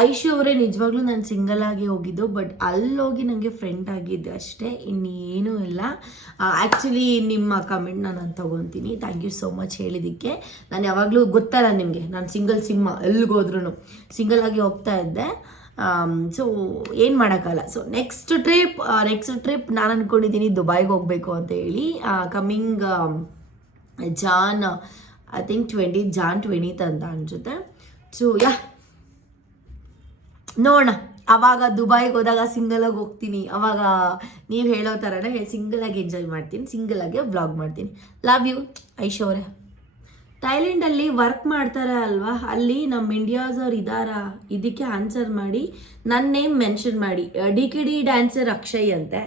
ಐಶು ಅವರೇ ನಿಜವಾಗ್ಲೂ ನಾನು ಸಿಂಗಲ್ ಆಗಿ ಹೋಗಿದ್ದು, ಬಟ್ ಅಲ್ಲೋಗಿ ನನಗೆ ಫ್ರೆಂಡ್ ಆಗಿದ್ದೆ ಅಷ್ಟೇ, ಇನ್ನೇನೂ ಇಲ್ಲ. ಆ್ಯಕ್ಚುಲಿ ನಿಮ್ಮ ಕಮೆಂಟ್ನ ನಾನು ತೊಗೊತೀನಿ, ಥ್ಯಾಂಕ್ ಯು ಸೋ ಮಚ್ ಹೇಳಿದ್ದಕ್ಕೆ. ನಾನು ಯಾವಾಗಲೂ ಗೊತ್ತಲ್ಲ ನಿಮಗೆ, ನಾನು ಸಿಂಗಲ್ ಸಿಂಹ, ಎಲ್ಲಿಗೋದ್ರೂ ಸಿಂಗಲ್ ಆಗಿ ಹೋಗ್ತಾ ಇದ್ದೆ. ಸೊ ಏನು ಮಾಡೋಕ್ಕಲ್ಲ. ಸೊ ನೆಕ್ಸ್ಟ್ ಟ್ರಿಪ್ ನಾನು ಅಂದ್ಕೊಂಡಿದ್ದೀನಿ ದುಬೈಗೆ ಹೋಗಬೇಕು ಅಂತ ಹೇಳಿ. Coming John I think 20th ಅಂತ ಅನ್ಸುತ್ತೆ. ಸೊ ನೋಡೋಣ, ಅವಾಗ ದುಬೈಗೆ ಹೋದಾಗ ಸಿಂಗಲಾಗಿ ಹೋಗ್ತೀನಿ, ಅವಾಗ ನೀವು ಹೇಳೋ ಥರನೇ ಸಿಂಗಲಾಗಿ ಎಂಜಾಯ್ ಮಾಡ್ತೀನಿ, ಸಿಂಗಲಾಗೆ ವ್ಲಾಗ್ ಮಾಡ್ತೀನಿ. ಲವ್ ಯು ಐಶು ಅವರೇ. ಥೈಲ್ಯಾಂಡಲ್ಲಿ ವರ್ಕ್ ಮಾಡ್ತಾರೆ ಅಲ್ವಾ, ಅಲ್ಲಿ ನಮ್ಮ ಇಂಡಿಯಾಸವ್ರು ಇದ್ದಾರಾ, ಇದಕ್ಕೆ ಆನ್ಸರ್ ಮಾಡಿ, ನನ್ನ ನೇಮ್ ಮೆನ್ಷನ್ ಮಾಡಿ. DKD ಡ್ಯಾನ್ಸರ್ ಅಕ್ಷಯ್ ಅಂತೆ,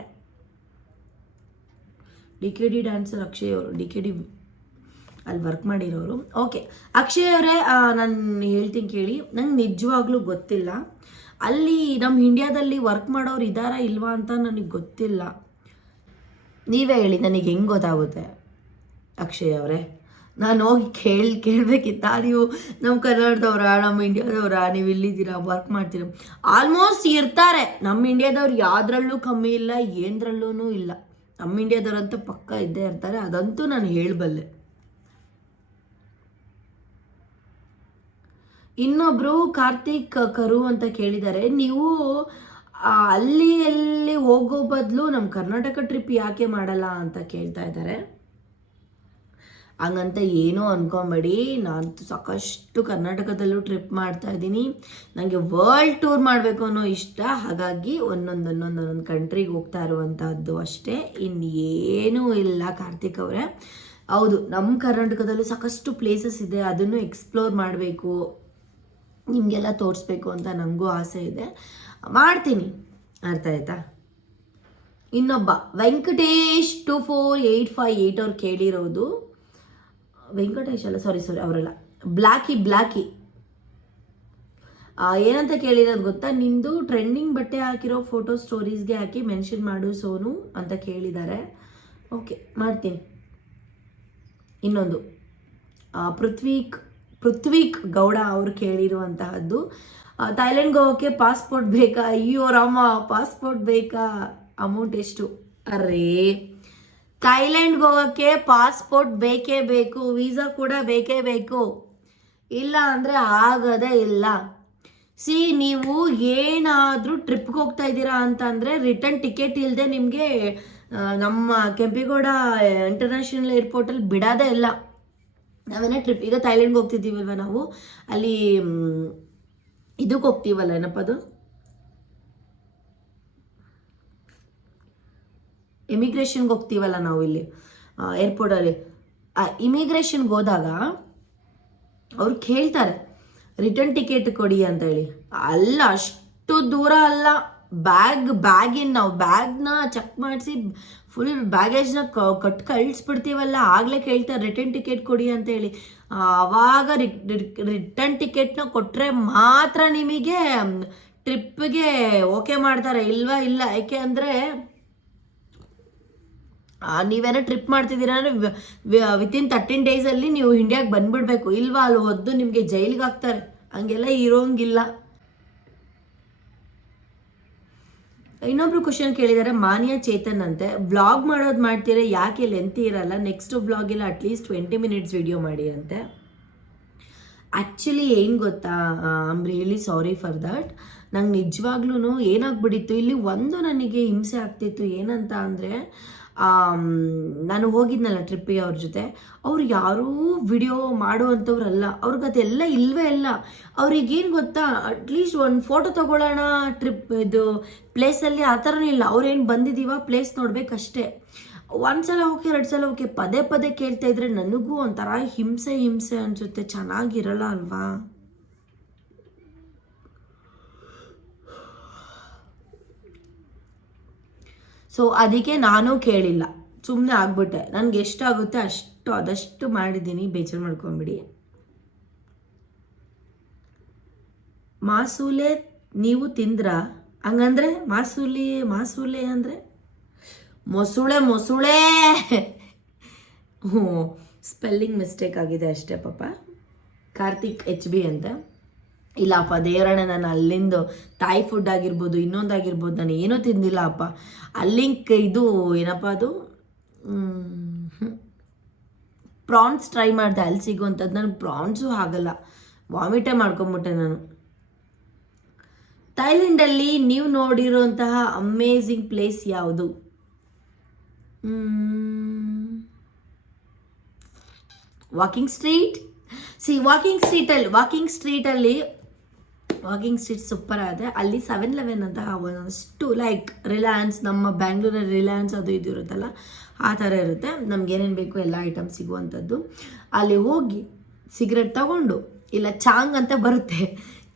DKD ಡ್ಯಾನ್ಸರ್ ಅಕ್ಷಯ್ ಅವರು, DKD ಅಲ್ಲಿ ವರ್ಕ್ ಮಾಡಿರೋರು. ಓಕೆ ಅಕ್ಷಯ್ ಅವರೇ, ನಾನು ಹೇಳ್ತೀನಿ ಕೇಳಿ, ನಂಗೆ ನಿಜವಾಗ್ಲೂ ಗೊತ್ತಿಲ್ಲ ಅಲ್ಲಿ ನಮ್ಮ ಇಂಡಿಯಾದಲ್ಲಿ ವರ್ಕ್ ಮಾಡೋರು ಇದ್ದಾರಾ ಇಲ್ವಾ ಅಂತ ನನಗೆ ಗೊತ್ತಿಲ್ಲ. ನೀವೇ ಹೇಳಿ ನನಗೆ ಹೆಂಗೆ ಗೊತ್ತಾಗುತ್ತೆ ಅಕ್ಷಯ್ ಅವರೇ? ನಾನು ಹೋಗಿ ಕೇಳಬೇಕಿತ್ತ, ನೀವು ನಮ್ಮ ಕನ್ನಡದವ್ರ, ನಮ್ಮ ಇಂಡಿಯಾದವ್ರ, ನೀವು ಇಲ್ಲಿದ್ದೀರಾ, ವರ್ಕ್ ಮಾಡ್ತೀರ? ಆಲ್ಮೋಸ್ಟ್ ಇರ್ತಾರೆ, ನಮ್ಮ ಇಂಡಿಯಾದವ್ರು ಯಾವುದ್ರಲ್ಲೂ ಕಮ್ಮಿ ಇಲ್ಲ, ಏನದ್ರಲ್ಲೂ ಇಲ್ಲ. ನಮ್ಮ ಇಂಡಿಯಾದವ್ರಂತೂ ಪಕ್ಕ ಇದ್ದೇ ಇರ್ತಾರೆ, ಅದಂತೂ ನಾನು ಹೇಳಬಲ್ಲೆ. ಇನ್ನೊಬ್ರು ಕಾರ್ತಿಕ್ ಕರು ಅಂತ ಕೇಳಿದ್ದಾರೆ, ನೀವು ಅಲ್ಲಿ ಹೋಗೋ ಬದಲು ನಮ್ಮ ಕರ್ನಾಟಕ ಟ್ರಿಪ್ ಯಾಕೆ ಮಾಡಲ್ಲ ಅಂತ ಕೇಳ್ತಾ ಇದ್ದಾರೆ. ಹಂಗಂತ ಏನೋ ಅನ್ಕೊಂಬೇಡಿ, ನಾನು ಸಾಕಷ್ಟು ಕರ್ನಾಟಕದಲ್ಲೂ ಟ್ರಿಪ್ ಮಾಡ್ತಾ ಇದ್ದೀನಿ. ನನಗೆ ವರ್ಲ್ಡ್ ಟೂರ್ ಮಾಡಬೇಕು ಅನ್ನೋ ಇಷ್ಟ, ಹಾಗಾಗಿ ಒಂದೊಂದು ಕಂಟ್ರಿಗೆ ಹೋಗ್ತಾ ಇರುವಂಥದ್ದು ಅಷ್ಟೇ, ಇನ್ನೇನೂ ಇಲ್ಲ ಕಾರ್ತಿಕ್ ಅವರೇ. ಹೌದು, ನಮ್ಮ ಕರ್ನಾಟಕದಲ್ಲೂ ಸಾಕಷ್ಟು ಪ್ಲೇಸಸ್ ಇದೆ, ಅದನ್ನು ಎಕ್ಸ್ಪ್ಲೋರ್ ಮಾಡಬೇಕು, ನಿಮಗೆಲ್ಲ ತೋರಿಸ್ಬೇಕು ಅಂತ ನನಗೂ ಆಸೆ ಇದೆ, ಮಾಡ್ತೀನಿ. ಅರ್ಥ ಆಯ್ತಾ? ಇನ್ನೊಬ್ಬ ವೆಂಕಟೇಶ್ 24858 ಅವ್ರು ಕೇಳಿರೋದು, ವೆಂಕಟೇಶ್ ಅಲ್ಲ, ಸಾರಿ ಅವರಲ್ಲ, ಬ್ಲ್ಯಾಕಿ ಏನಂತ ಕೇಳಿರೋದು ಗೊತ್ತಾ, ನಿಂದು ಟ್ರೆಂಡಿಂಗ್ ಬಟ್ಟೆ ಹಾಕಿರೋ ಫೋಟೋ ಸ್ಟೋರೀಸ್ಗೆ ಹಾಕಿ ಮೆನ್ಷನ್ ಮಾಡು ಸೋನು ಅಂತ ಕೇಳಿದ್ದಾರೆ. ಓಕೆ, ಮಾಡ್ತೀನಿ. ಇನ್ನೊಂದು ಪೃಥ್ವೀಕ್ ಗೌಡ ಅವರು ಕೇಳಿರುವಂತಹದ್ದು, ಥೈಲ್ಯಾಂಡ್ಗೆ ಹೋಗೋಕ್ಕೆ ಪಾಸ್ಪೋರ್ಟ್ ಬೇಕಾ? ಅಯ್ಯೋ ರಾಮ, ಪಾಸ್ಪೋರ್ಟ್ ಬೇಕಾ? ಅಮೌಂಟ್ ಎಷ್ಟು? ಅರೇ, ಥೈಲ್ಯಾಂಡ್ಗೆ ಹೋಗೋಕ್ಕೆ ಪಾಸ್ಪೋರ್ಟ್ ಬೇಕೇ ಬೇಕು, ವೀಸಾ ಕೂಡ ಬೇಕೇ ಬೇಕು, ಇಲ್ಲ ಅಂದರೆ ಆಗೋದೇ ಇಲ್ಲ. ನೀವು ಏನಾದರೂ ಟ್ರಿಪ್ಗೆ ಹೋಗ್ತಾ ಇದ್ದೀರಾ ಅಂತಂದರೆ ರಿಟರ್ನ್ ಟಿಕೆಟ್ ಇಲ್ಲದೆ ನಿಮಗೆ ನಮ್ಮ ಕೆಂಪೇಗೌಡ ಇಂಟರ್ನ್ಯಾಷನಲ್ ಏರ್ಪೋರ್ಟಲ್ಲಿ ಬಿಡೋದೇ ಇಲ್ಲ. ನಾವೇನೇ ಟ್ರಿಪ್, ಈಗ ಥೈಲ್ಯಾಂಡ್ಗೆ ಹೋಗ್ತಿದ್ದೀವಲ್ವ ನಾವು, ಅಲ್ಲಿ ಇದಕ್ಕೆ ಹೋಗ್ತೀವಲ್ಲ, ಏನಪ್ಪ ಅದು, ಇಮಿಗ್ರೇಷನ್ಗೆ ಹೋಗ್ತೀವಲ್ಲ ನಾವು ಇಲ್ಲಿ ಏರ್ಪೋರ್ಟಲ್ಲಿ. ಇಮಿಗ್ರೇಷನ್ಗೆ ಹೋದಾಗ ಅವ್ರು ಕೇಳ್ತಾರೆ ರಿಟರ್ನ್ ಟಿಕೆಟ್ ಕೊಡಿ ಅಂತ ಹೇಳಿ. ಅಲ್ಲ, ಅಷ್ಟು ದೂರ ಅಲ್ಲ, ನಾವು ಬ್ಯಾಗ್ನ ಚೆಕ್ ಮಾಡಿಸಿ ಫುಲ್ ಬ್ಯಾಗೇಜ್ನ ಕಳಿಸ್ಬಿಡ್ತೀವಲ್ಲ, ಆಗಲೇ ಕೇಳ್ತಾರೆ ರಿಟರ್ನ್ ಟಿಕೆಟ್ ಕೊಡಿ ಅಂತ ಹೇಳಿ. ಆವಾಗ ರಿಟರ್ನ್ ಟಿಕೆಟ್ನ ಕೊಟ್ಟರೆ ಮಾತ್ರ ನಿಮಗೆ ಟ್ರಿಪ್ಪಿಗೆ ಓಕೆ ಮಾಡ್ತಾರೆ, ಇಲ್ವಾ ಇಲ್ಲ. ಯಾಕೆ ಅಂದರೆ ನೀವೇನೋ ಟ್ರಿಪ್ ಮಾಡ್ತಿದ್ದೀರಾ ಅಂದರೆ ವಿತಿನ್ 13 ಡೇಸಲ್ಲಿ ನೀವು ಇಂಡಿಯಾಗೆ ಬಂದುಬಿಡ್ಬೇಕು, ಇಲ್ವಾ ಅಲ್ಲಿ ಹೊದ್ದು ನಿಮಗೆ ಜೈಲಿಗೆ ಹಾಕ್ತಾರೆ, ಹಂಗೆಲ್ಲ ಇರೋಂಗಿಲ್ಲ. ಇನ್ನೊಬ್ರು ಕ್ವಶನ್ ಕೇಳಿದ್ದಾರೆ, ಮಾನ್ಯ ಚೇತನ್ ಅಂತೆ, ವ್ಲಾಗ್ ಮಾಡೋದು ಮಾಡ್ತೀರಾ, ಯಾಕೆ ಲೆಂತ್ ಇರಲ್ಲ, ನೆಕ್ಸ್ಟ್ ವ್ಲಾಗೆಲ್ಲ ಅಟ್ಲೀಸ್ಟ್ 20 ಮಿನಿಟ್ಸ್ ವಿಡಿಯೋ ಮಾಡಿ ಅಂತೆ. ಆ್ಯಕ್ಚುಲಿ ಏನು ಗೊತ್ತಾ, I am really sorry for that. ನಂಗೆ ನಿಜವಾಗ್ಲೂ ಏನಾಗ್ಬಿಟ್ಟಿತ್ತು, ಇಲ್ಲಿ ಒಂದು ನನಗೆ ಹಿಂಸೆ ಆಗ್ತಿತ್ತು. ಏನಂತ ಅಂದರೆ, ನಾನು ಹೋಗಿದ್ನಲ್ಲ ಟ್ರಿಪ್ಪಿಗೆ ಅವ್ರ ಜೊತೆ, ಅವ್ರು ಯಾರೂ ವಿಡಿಯೋ ಮಾಡುವಂಥವ್ರಲ್ಲ, ಅವ್ರಿಗೆ ಅದೆಲ್ಲ ಇಲ್ಲವೇ ಇಲ್ಲ. ಅವ್ರಿಗೇನು ಗೊತ್ತಾ, ಅಟ್ಲೀಸ್ಟ್ ಒಂದು ಫೋಟೋ ತೊಗೊಳ್ಳೋಣ ಟ್ರಿಪ್ ಇದು ಪ್ಲೇಸಲ್ಲಿ, ಆ ಥರನೂ ಇಲ್ಲ. ಅವ್ರೇನು ಬಂದಿದ್ದೀವ ಪ್ಲೇಸ್ ನೋಡಬೇಕಷ್ಟೇ. ಒಂದ್ಸಲ ಓಕೆ 2 ಸಲ ಓಕೆ, ಪದೇ ಪದೇ ಕೇಳ್ತಾ ಇದ್ರೆ ನನಗೂ ಒಂಥರ ಹಿಂಸೆ ಅನ್ಸುತ್ತೆ, ಚೆನ್ನಾಗಿರಲ್ಲ ಅಲ್ವಾ. ಸೊ ಅದಕ್ಕೆ ನಾನು ಕೇಳಿಲ್ಲ, ಸುಮ್ಮನೆ ಆಗ್ಬಿಟ್ಟೆ. ನನಗೆ ಎಷ್ಟಾಗುತ್ತೆ ಆದಷ್ಟು ಮಾಡಿದ್ದೀನಿ, ಬೇಜಾರು ಮಾಡ್ಕೊಂಬಿಡಿ. ಮಾಸೂಲೆ ನೀವು ತಿಂದ್ರ? ಹಂಗಂದ್ರೆ ಮಾಸೂಲೆ ಅಂದರೆ ಮೊಸುಳೆ. ಹ್ಞೂ, ಸ್ಪೆಲ್ಲಿಂಗ್ ಮಿಸ್ಟೇಕ್ ಆಗಿದೆ ಅಷ್ಟೇ ಪಾಪ. ಕಾರ್ತಿಕ್ HB ಅಂತ. ಇಲ್ಲಪ್ಪ ದೇವರಣ್ಣ, ನಾನು ಅಲ್ಲಿಂದು ಥಾಯ್ ಫುಡ್ ಆಗಿರ್ಬೋದು, ಇನ್ನೊಂದಾಗಿರ್ಬೋದು, ನಾನು ಏನೂ ತಿಂದಿಲ್ಲ ಅಪ್ಪ. ಅಲ್ಲಿಂಕ್ ಇದು ಏನಪ್ಪ ಅದು ಪ್ರಾನ್ಸ್ ಟ್ರೈ ಮಾಡಿದೆ, ಅಲ್ಲಿ ಸಿಗುವಂಥದ್ದು. ನನಗೆ ಪ್ರಾನ್ಸು ಆಗಲ್ಲ, ವಾಮಿಟೇ ಮಾಡ್ಕೊಂಬಿಟ್ಟೆ ನಾನು. ಥೈಲ್ಯಾಂಡಲ್ಲಿ ನೀವು ನೋಡಿರೋಂತಹ ಅಮೇಝಿಂಗ್ ಪ್ಲೇಸ್ ಯಾವುದು? ವಾಕಿಂಗ್ ಸ್ಟ್ರೀಟ್ ಸೂಪರ್ ಆಗಿದೆ. ಅಲ್ಲಿ 7-Eleven ಅಂತ ಒಂದಷ್ಟು ಲೈಕ್ ರಿಲಯನ್ಸ್, ನಮ್ಮ ಬ್ಯಾಂಗ್ಳೂರಲ್ಲಿ ರಿಲಯನ್ಸ್ ಅದು ಇದು ಇರುತ್ತಲ್ಲ, ಆ ಥರ ಇರುತ್ತೆ. ನಮ್ಗೇನೇನು ಬೇಕು ಎಲ್ಲ ಐಟಮ್ ಸಿಗುವಂಥದ್ದು. ಅಲ್ಲಿ ಹೋಗಿ ಸಿಗರೆಟ್ ತಗೊಂಡು, ಇಲ್ಲ ಚಾಂಗ್ ಅಂತ ಬರುತ್ತೆ,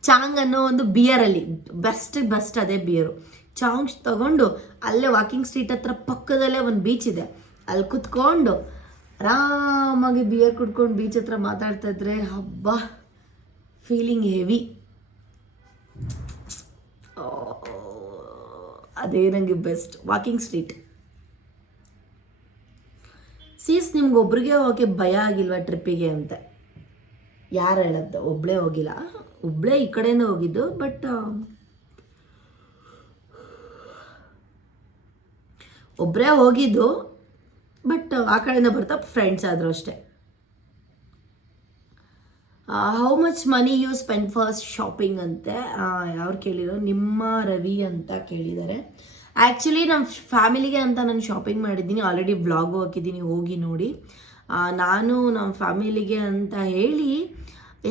ಚಾಂಗ್ ಅನ್ನೋ ಒಂದು ಬಿಯರಲ್ಲಿ ಬೆಸ್ಟ್ ಅದೇ ಬಿಯರು. ಚಾಂಗ್ ತಗೊಂಡು ಅಲ್ಲೇ ವಾಕಿಂಗ್ ಸ್ಟ್ರೀಟ್ ಹತ್ರ ಪಕ್ಕದಲ್ಲೇ ಒಂದು ಬೀಚ್ ಇದೆ, ಅಲ್ಲಿ ಕುತ್ಕೊಂಡು ಆರಾಮಾಗಿ ಬಿಯರ್ ಕುಡ್ಕೊಂಡು ಬೀಚ್ ಹತ್ರ ಮಾತಾಡ್ತಾ ಇದ್ರೆ ಹಬ್ಬ, ಫೀಲಿಂಗ್ ಹೆವಿ. ಅದೇ ನನಗೆ ಬೆಸ್ಟ್ ವಾಕಿಂಗ್ ಸ್ಟ್ರೀಟ್. ನಿಮ್ಗೆ ಒಬ್ರಿಗೆ ಹೋಗೋಕ್ಕೆ ಭಯ ಆಗಿಲ್ವಾ ಟ್ರಿಪ್ಪಿಗೆ ಅಂತ? ಯಾರು ಹೇಳದ್ದು? ಒಬ್ಬಳೇ ಹೋಗಿಲ್ಲ, ಒಬ್ಬಳೇ ಈ ಕಡೆಯಿಂದ ಹೋಗಿದ್ದು. ಬಟ್ ಒಬ್ಬರೇ ಹೋಗಿದ್ದು, ಬಟ್ ಆ ಕಡೆಯಿಂದ ಬರ್ತಾ ಫ್ರೆಂಡ್ಸ್ ಆದರೂ ಅಷ್ಟೇ. How much money you spend for shopping ಅಂತೆ ಯಾರು ಕೇಳಿರೋ? ನಿಮ್ಮ ರವಿ ಅಂತ ಕೇಳಿದ್ದಾರೆ. ಆ್ಯಕ್ಚುಲಿ ನಮ್ಮ ಫ್ಯಾಮಿಲಿಗೆ ಅಂತ ನಾನು ಶಾಪಿಂಗ್ ಮಾಡಿದ್ದೀನಿ, ಆಲ್ರೆಡಿ ವ್ಲಾಗು ಹಾಕಿದ್ದೀನಿ, ಹೋಗಿ ನೋಡಿ. ನಾನು ನಮ್ಮ ಫ್ಯಾಮಿಲಿಗೆ ಅಂತ ಹೇಳಿ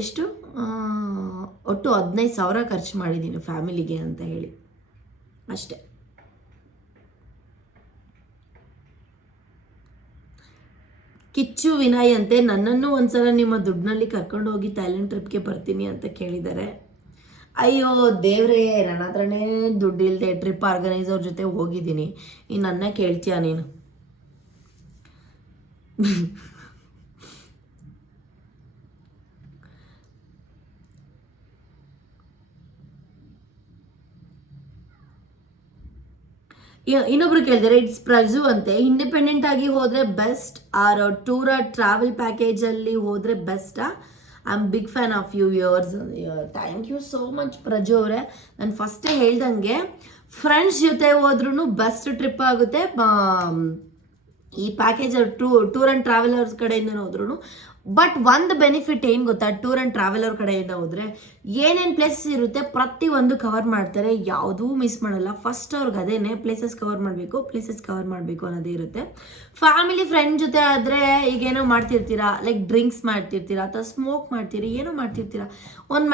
ಎಷ್ಟು ಒಟ್ಟು 15,000 ಖರ್ಚು ಮಾಡಿದ್ದೀನಿ ಫ್ಯಾಮಿಲಿಗೆ ಅಂತ ಹೇಳಿ ಅಷ್ಟೆ. ಕಿಚ್ಚು ವಿನಯ್ ಅಂತೆ, ನನ್ನನ್ನು ಒಂದ್ಸಲ ನಿಮ್ಮ ದುಡ್ಡಿನಲ್ಲಿ ಕರ್ಕೊಂಡು ಹೋಗಿ ಥೈಲ್ಯಾಂಡ್ ಟ್ರಿಪ್ಗೆ ಬರ್ತೀನಿ ಅಂತ ಕೇಳಿದ್ದಾರೆ. ಅಯ್ಯೋ ದೇವ್ರೇ, ನನ್ನ ಹತ್ರನೇ ದುಡ್ಡು ಇಲ್ಲದೆ ಟ್ರಿಪ್ ಆರ್ಗನೈಸರ್ ಜೊತೆ ಹೋಗಿದ್ದೀನಿ, ಇನ್ನು ನನ್ನ ಕೇಳ್ತೀಯ ನೀನು? ಇನ್ನೊಬ್ರು ಕೇಳಿದರೆ ಇಟ್ಸ್ ಪ್ರಜು ಅಂತೆ, ಇಂಡಿಪೆಂಡೆಂಟ್ ಆಗಿ ಹೋದರೆ ಬೆಸ್ಟ್ ಆರ್ ಟೂರ್ ಟ್ರಾವೆಲ್ ಪ್ಯಾಕೇಜಲ್ಲಿ ಹೋದರೆ ಬೆಸ್ಟಾ? I am big fan of you years. Thank you so much Praju ಅವರೇ. ನಾನು ಫಸ್ಟೇ ಹೇಳ್ದಂಗೆ ಫ್ರೆಂಡ್ಸ್ ಜೊತೆ ಹೋದ್ರೂ ಬೆಸ್ಟ್ ಟ್ರಿಪ್ ಆಗುತ್ತೆ. ಈ ಪ್ಯಾಕೇಜ್ ಟೂರ್ ಆ್ಯಂಡ್ ಟ್ರಾವೆಲರ್ಸ್ ಕಡೆಯಿಂದ ಹೋದ್ರೂ. ಬಟ್ ಒಂದು ಬೆನಿಫಿಟ್ ಏನು ಗೊತ್ತಾ, ಟೂರ್ ಆ್ಯಂಡ್ ಟ್ರಾವೆಲರ್ ಕಡೆಯಿಂದ ಹೋದರೆ ಏನೇನು ಪ್ಲೇಸಸ್ ಇರುತ್ತೆ ಪ್ರತಿಯೊಂದು ಕವರ್ ಮಾಡ್ತಾರೆ, ಯಾವುದೂ ಮಿಸ್ ಮಾಡಲ್ಲ. ಫಸ್ಟ್ ಅವ್ರಿಗೆ ಅದೇನೆ ಪ್ಲೇಸಸ್ ಕವರ್ ಮಾಡಬೇಕು ಅನ್ನೋದೇ ಇರುತ್ತೆ. ಫ್ಯಾಮಿಲಿ ಫ್ರೆಂಡ್ ಜೊತೆ ಆದರೆ ಈಗೇನೋ ಮಾಡ್ತಿರ್ತೀರಾ, ಲೈಕ್ ಡ್ರಿಂಕ್ಸ್ ಮಾಡ್ತಿರ್ತೀರಾ ಅಥವಾ ಸ್ಮೋಕ್ ಮಾಡ್ತೀರಿ, ಏನೋ ಮಾಡ್ತಿರ್ತೀರಾ, ಒಂದು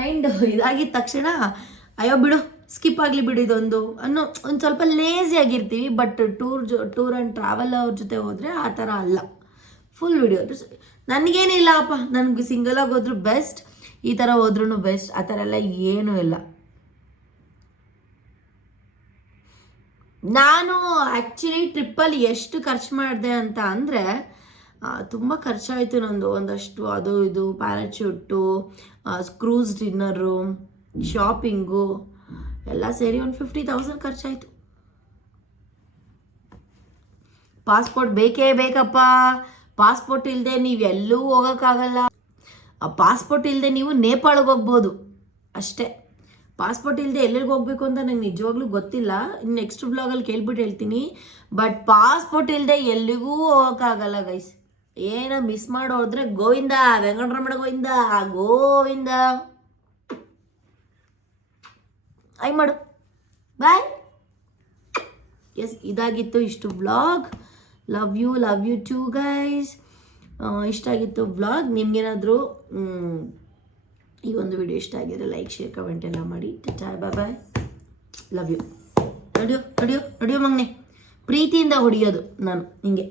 ಮೈಂಡ್ ಇದಾಗಿದ್ದ ತಕ್ಷಣ ಅಯ್ಯೋ ಬಿಡು ಸ್ಕಿಪ್ ಆಗಲಿ ಬಿಡು ಇದೊಂದು ಅನ್ನೋ ಒಂದು ಸ್ವಲ್ಪ ಲೇಸಿ ಆಗಿರ್ತೀವಿ. ಬಟ್ ಟೂರ್ ಆ್ಯಂಡ್ ಟ್ರಾವೆಲ್ ಅವ್ರ ಜೊತೆ ಹೋದರೆ ಆ ಥರ ಅಲ್ಲ, ಫುಲ್ ವಿಡಿಯೋ. ನನಗೇನಿಲ್ಲ ಅಪ್ಪ, ನನಗೆ ಸಿಂಗಲಾಗಿ ಹೋದ್ರೂ ಬೆಸ್ಟ್, ಈ ಥರ ಹೋದ್ರೂ ಬೆಸ್ಟ್, ಆ ಥರ ಎಲ್ಲ ಏನೂ ಇಲ್ಲ. ನಾನು ಆ್ಯಕ್ಚುಲಿ ಟ್ರಿಪ್ಪಲ್ಲಿ ಎಷ್ಟು ಖರ್ಚು ಮಾಡಿದೆ ಅಂತ ಅಂದರೆ ತುಂಬ ಖರ್ಚಾಯಿತು ನಂದು. ಒಂದಷ್ಟು ಅದು ಇದು ಪ್ಯಾರಾಚೂಟು, ಕ್ರೂಸ್ ಡಿನ್ನರು, ಶಾಪಿಂಗು ಎಲ್ಲ ಸೇರಿ ಒಂದು 50,000 ಖರ್ಚಾಯಿತು. ಪಾಸ್ಪೋರ್ಟ್ ಬೇಕೇ ಬೇಕಪ್ಪ, ಪಾಸ್ಪೋರ್ಟ್ ಇಲ್ಲದೆ ನೀವು ಎಲ್ಲೂ ಹೋಗೋಕ್ಕಾಗಲ್ಲ. ಪಾಸ್ಪೋರ್ಟ್ ಇಲ್ಲದೆ ನೀವು ನೇಪಾಳಿಗೆ ಹೋಗ್ಬೋದು ಅಷ್ಟೇ. ಪಾಸ್ಪೋರ್ಟ್ ಇಲ್ಲದೆ ಎಲ್ಲೆಲ್ಲಿಗೆ ಹೋಗ್ಬೇಕು ಅಂತ ನಂಗೆ ನಿಜವಾಗ್ಲೂ ಗೊತ್ತಿಲ್ಲ, ನೆಕ್ಸ್ಟ್ ಬ್ಲಾಗಲ್ಲಿ ಕೇಳ್ಬಿಟ್ಟು ಹೇಳ್ತೀನಿ. ಬಟ್ ಪಾಸ್ಪೋರ್ಟ್ ಇಲ್ಲದೆ ಎಲ್ಲಿಗೂ ಹೋಗೋಕ್ಕಾಗಲ್ಲ ಗೈಸ್. ಏನೋ ಮಿಸ್ ಮಾಡೋದ್ರೆ ಗೋವಿಂದ, ವೆಂಕಟರಮಣ ಗೋವಿಂದ. ಐ ಮಾಡು ಬಾಯ್. ಎಸ್, ಇದಾಗಿತ್ತು ಇಷ್ಟು vlog. Love you too guys. ಇಷ್ಟ ಆಗಿತ್ತು ವ್ಲಾಗ್. ನಿಮ್ಗೇನಾದರೂ ಈ ಒಂದು ವಿಡಿಯೋ ಇಷ್ಟ ಆಗಿದ್ರೆ ಲೈಕ್, ಶೇರ್, ಕಮೆಂಟ್ ಎಲ್ಲ ಮಾಡಿ. ಬಾಯ್. Love you. ನಡಿಯೋ ಮಗನೆ, ಪ್ರೀತಿಯಿಂದ ಹೊಡೆಯೋದು ನಾನು ಹಿಂಗೆ